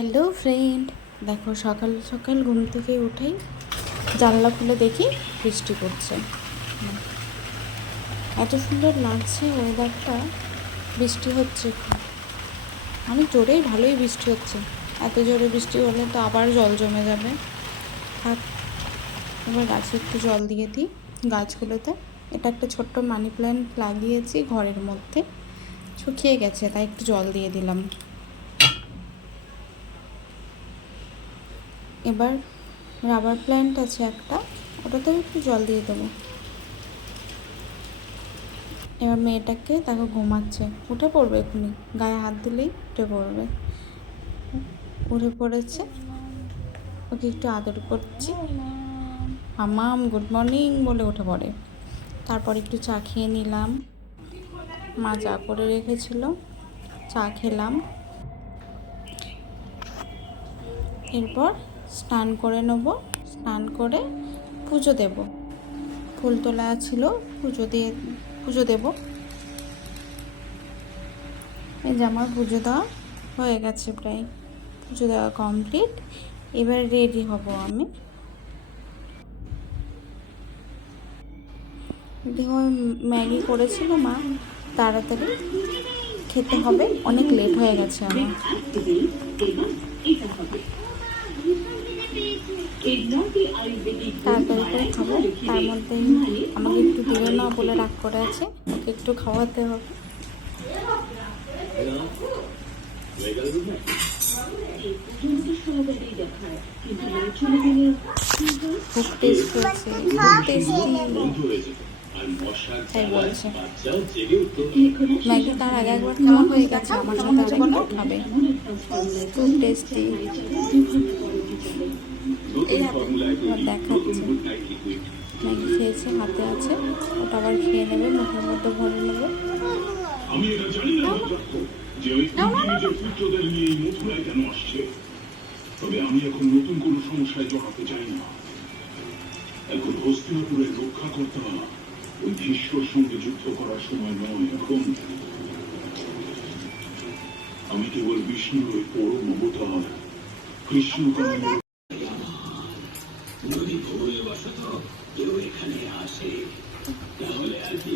Hello friend, দেখো সকাল সকাল ঘুম থেকে উঠেই জানলা খুলে দেখি বৃষ্টি পড়ছে। এত সুন্দর লাগছে ওয়েদারটা, বৃষ্টি হচ্ছে খুব অনেক জোরেই, ভালোই বৃষ্টি হচ্ছে। এত জোরে বৃষ্টি হলে তো আবার জল জমে যাবে। থাক, এবার গাছে একটু জল দিয়ে দিই গাছগুলোতে। এটা একটা ছোট্ট মানি প্ল্যান্ট লাগিয়েছি ঘরের মধ্যে, শুকিয়ে গেছে তাই একটু জল দিয়ে দিলাম। এবার রাবার প্ল্যান্ট আছে একটা, ওটাতেও একটু জল দিয়ে দেবো। এবার মেয়েটাকে তাকে ঘুমাচ্ছে, উঠে পড়বে এখনই, গায়ে হাত দিলেই উঠে পড়বে। উঠে পড়েছে, ওকে একটু আদর করছি, মামাম গুড মর্নিং বলে উঠে পড়ে। তারপর একটু চা খেয়ে নিলাম, মা চা করে রেখেছিল, চা খেলাম। এরপর স্নান করে নেব, স্নান করে পুজো দেব। ফুল তোলা ছিল, পুজো দেব। এই যে আমার পুজো দেওয়া হয়ে গেছে, প্রায় পুজো দেওয়া কমপ্লিট। এবার রেডি হব আমি। দেখো ম্যাগি করেছিল মা, তাড়াতাড়ি খেতে হবে, অনেক লেট হয়ে গেছে আমার। তাড়াতাড়ি করে খাবো, তার মধ্যে আমাকে একটু দিলে না বলে রাগ করে আছে, ওকে একটু খাওয়াতে হবে। খুব টেস্টি আছে, খুব টেস্টি তাই বলছে। ম্যাগি তার আগে একবার খাওয়া হয়ে গেছে, আমার সাথে আরেকবার খাবে, খুব টেস্টি। দেখাচ্ছে ম্যাগি খেয়েছে, হাতে আছে, ওটা আবার খেয়ে নেবে, মুখের মধ্যে ভরে নেবে। আমি এটা জানি না যে ওই কুকি নিজের পুত্রদের নিয়ে এই মথুরায় কেন আসছে। তবে আমি এখন নতুন কোনো সমস্যায় জড়াতে চাই না। এখন হস্তিনাপুরের রক্ষাকর্তা ওই ভীষ্মর সঙ্গে যুদ্ধ করার সময় নয়। এখন আমি কেবল বিষ্ণুর ওই পরম অবতার কৃষ্ণকান্তের। যদি ভুলবশত কেউ এখানে আসে তাহলে আর কি